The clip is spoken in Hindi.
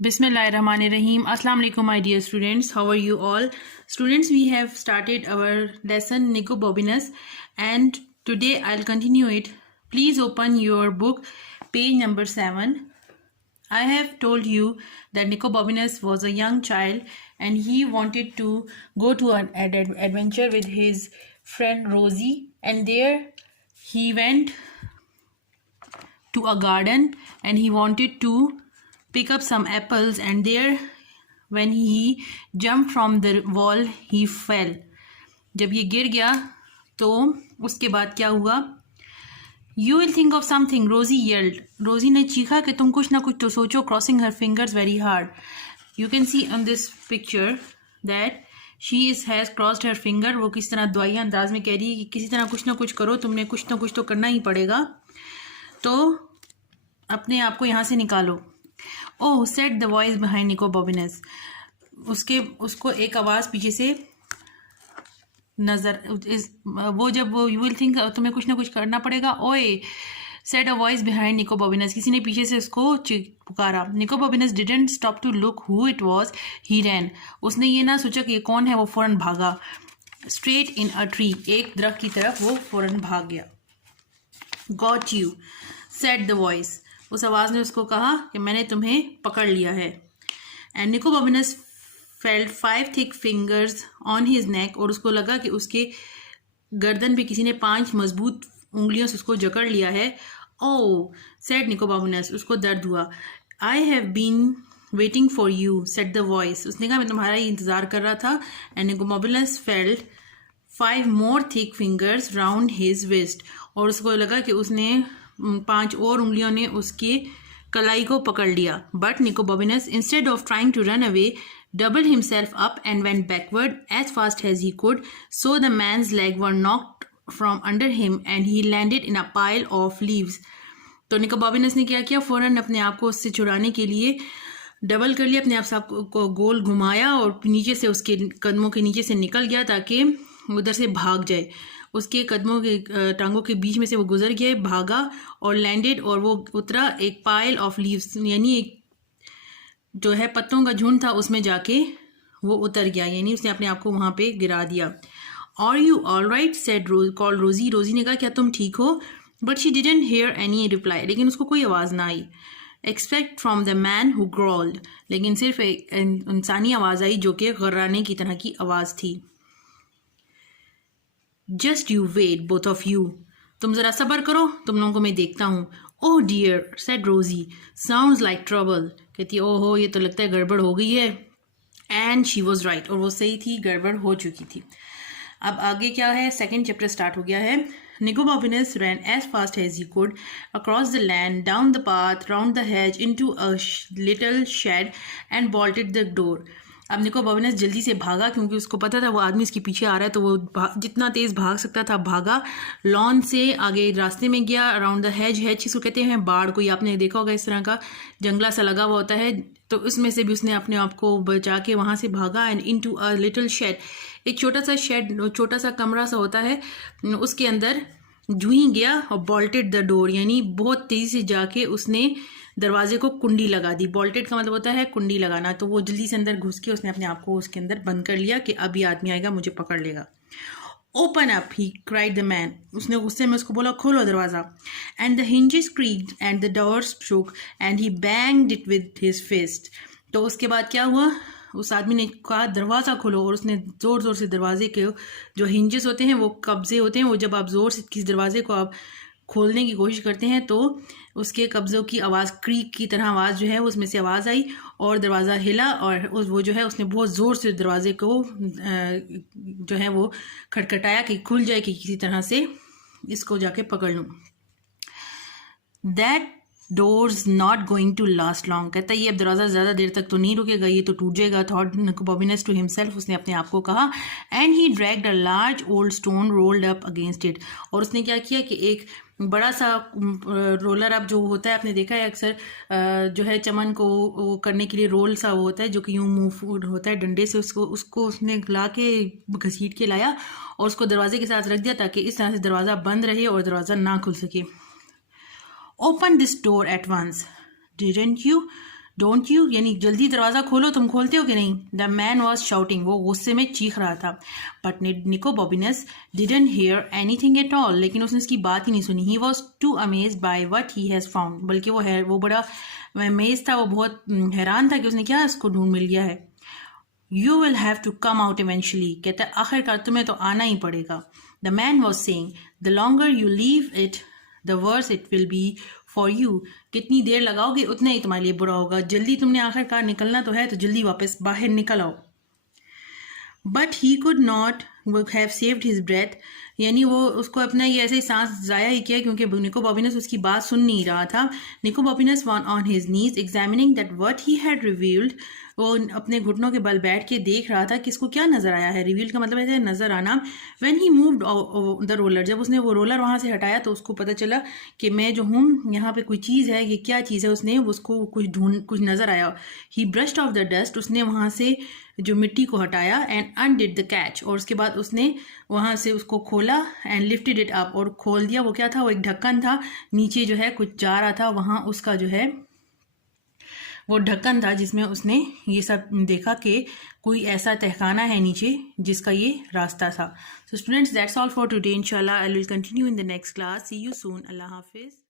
Bismillahirrahmanirrahim. Assalamu alaikum, my dear students. How are you all? Students, we have started our lesson Nicobobinus and today I'll continue it. Please open your book, page number 7. I have told you that Nicobobinus was a young child and he wanted to go to an adventure with his friend Rosie, and there he went to a garden and he wanted to pick up some apples, and there when he jumped from the wall he fell. जब ये गिर गया तो उसके बाद क्या हुआ? You will think of something, Rosie yelled. रोजी ने चीखा कि तुम कुछ ना कुछ तो सोचो. Crossing her fingers very hard. You can see on this picture that she has crossed her finger. वो किस तरह दुआइया अंदाज में कह रही है कि किसी तरह कुछ ना कुछ करो, तुमने कुछ ना कुछ तो करना ही पड़ेगा, तो अपने आप को यहाँ से निकालो. ओह सेड द वॉइस बिहाइंड निकोबोबिनस. उसको एक आवाज़ पीछे से नजर वो जब वो यू विल थिंक तुम्हें कुछ ना कुछ करना पड़ेगा. Oi said a voice behind Nicobobinus. किसी ने पीछे से उसको पुकारा. Nicobobinus didn't stop to look who it was. He ran. उसने ये ना सोचा कि ये कौन है, वो फौरन भागा. Straight in a tree. एक दरख्त की तरफ वो फौरन भाग गया. Got you said the voice. उस आवाज़ ने उसको कहा कि मैंने तुम्हें पकड़ लिया है. And Nicobobinus felt 5 thick fingers on his neck. और उसको लगा कि उसके गर्दन पे किसी ने 5 मजबूत उंगलियों से उसको जकड़ लिया है. Oh said Nicobobinus. उसको दर्द हुआ. I have been waiting for you said the voice. उसने कहा मैं तुम्हारा ही इंतज़ार कर रहा था. And Nicobobinus felt 5 more thick fingers round his waist. और उसको लगा कि उसने 5 और उंगलियों ने उसके कलाई को पकड़ लिया. But Nicobobinus instead of trying to run away doubled himself up and went backward as fast as he could, so the man's legs were knocked from under him and he landed in a pile of leaves. तो निकोबोबिनस ने क्या किया, फ़ौरन अपने आप को उससे छुड़ाने के लिए डबल कर लिया, अपने आप को गोल घुमाया और नीचे से उसके कदमों के नीचे से निकल गया ताकि उधर से भाग जाए. उसके कदमों के टांगों के बीच में से वो गुजर गया, भागा और लैंडेड, और वो उतरा एक पाइल ऑफ लीव्स, यानी एक जो है पत्तों का झुंड था, उसमें जाके वो उतर गया, यानी उसने अपने आप को वहाँ पे गिरा दिया. Are you all right said call Rosie. Rosie ने कहा क्या तुम ठीक हो. But she didn't hear any reply. लेकिन उसको कोई आवाज़ ना आई. Expect from the man who growled. लेकिन सिर्फ एक इंसानी आवाज़ आई जो कि गर्राने की तरह की आवाज़ थी. Just you wait both of you. तुम ज़रा सब्र करो, तुम लोगों को मैं देखता हूँ. ओह डियर सेड रोजी. Sounds like trouble. कहती है ओहो ये तो लगता है गड़बड़ हो गई है. And she was right. और वो सही थी, गड़बड़ हो चुकी थी. अब आगे क्या है, सेकेंड चैप्टर स्टार्ट हो गया है. निकोबोबिनस ran as fast as he could across the land, down the path, round the hedge, into a little shed and bolted the door. अब निकोबोबिनस जल्दी से भागा क्योंकि उसको पता था वो आदमी इसके पीछे आ रहा है, तो वो जितना तेज़ भाग सकता था भागा. लॉन से आगे रास्ते में गया. Around the hedge. हेज जिसको कहते हैं बाड़. कोई आपने देखा होगा इस तरह का जंगला सा लगा हुआ होता है, तो उसमें से भी उसने अपने आप को बचा के वहाँ से भागा. And into a little shed. एक छोटा सा शेड, छोटा सा कमरा सा होता है, उसके अंदर जूं ही गया. और बॉल्टेड द डोर, यानी बहुत तेज़ी से जाके उसने दरवाजे को कुंडी लगा दी. बॉल्टेड का मतलब होता है कुंडी लगाना. तो वो जल्दी से अंदर घुस के उसने अपने आप को उसके अंदर बंद कर लिया कि अब ये आदमी आएगा मुझे पकड़ लेगा. Open up he cried the man. उसने गुस्से में उसको बोला खोलो दरवाज़ा. And the hinges creaked and the door shook and he banged it with his fist. तो उसके बाद क्या हुआ, उस आदमी ने कहा दरवाज़ा खोलो, और उसने ज़ोर ज़ोर से दरवाजे के जो हिंजेस होते हैं वो कब्जे होते हैं, वो जब आप ज़ोर से किसी दरवाजे को आप खोलने की कोशिश करते हैं तो उसके कब्ज़ों की आवाज़, क्रीक की तरह आवाज़ जो है उसमें से आवाज़ आई और दरवाज़ा हिला. और वो जो है उसने बहुत ज़ोर से दरवाजे को जो है वो खटखटाया कि खुल जाए, कि किसी तरह से इसको जाके पकड़ लूँ. That door's not going to last long. कहता है ये अब दरवाज़ा ज़्यादा देर तक तो नहीं रुकेगा, ये तो टूट जाएगा. Thought Nicobobinus to himself. उसने अपने आप को कहा. And he dragged a large old stone rolled up against it. और उसने क्या किया कि एक बड़ा सा रोलर अप जो होता है, आपने देखा है अक्सर जो है चमन को वो करने के लिए रोल सा वो होता है जो कि यूँ मूव होता है डंडे से, उसको उसने ला के घसीट के लाया और उसको दरवाजे के साथ रख दिया ताकि इस तरह से दरवाज़ा बंद रहे और दरवाज़ा ना खुल सके. Open this door at once, didn't you? Don't you, यानी जल्दी दरवाज़ा खोलो, तुम खोलते हो कि नहीं? द मैन वॉज शाउटिंग, वो गुस्से में चीख रहा था. But Nicobobinus didn't hear anything at all, लेकिन उसने उसकी बात ही नहीं सुनी. He was too amazed by what he has found, बल्कि वो बड़ा अमेज था, वो बहुत हैरान था कि उसने क्या इसको ढूंढ मिल गया है. You will have to come out eventually, कहता है आखिरकार तुम्हें तो आना ही पड़ेगा. The man was saying the longer you leave it the worse it will be for you, कितनी देर लगाओगे उतना ही तुम्हारे लिए बुरा होगा. जल्दी तुमने आखिरकार निकलना तो है, तो जल्दी वापस बाहर निकल आओ. But he could not have saved his breath, यानी वो उसको अपना ये ऐसे ही सांस ज़ाया ही किया, क्योंकि निको बॉबिनस उसकी बात सुन नहीं रहा था. Nicobobinus one on his knees examining that what he had revealed, वो अपने घुटनों के बल बैठ के देख रहा था कि इसको क्या नज़र आया है. रिवील का मतलब है नज़र आना. When he moved the roller, जब उसने वो रोलर वहाँ से हटाया तो उसको पता चला कि मैं जो हूँ यहाँ पे कोई चीज़ है, ये क्या चीज़ है. उसने उसको कुछ नज़र आया. ही ब्रश्ड ऑफ द डस्ट, उसने वहाँ से जो मिट्टी को हटाया. एंड अनडिड द कैच, और उसके बाद उसने वहाँ से उसको खोला. एंड लिफ्टेड इट अप, और खोल दिया. वो क्या था? वो एक ढक्कन था, नीचे जो है कुछ जा रहा था, वहाँ उसका जो है वो ढक्कन था जिसमें उसने ये सब देखा कि कोई ऐसा तहखाना है नीचे जिसका ये रास्ता था. So students, that's all for today. इंशाल्लाह I will continue in the next class. See you soon. अल्लाह हाफिज़.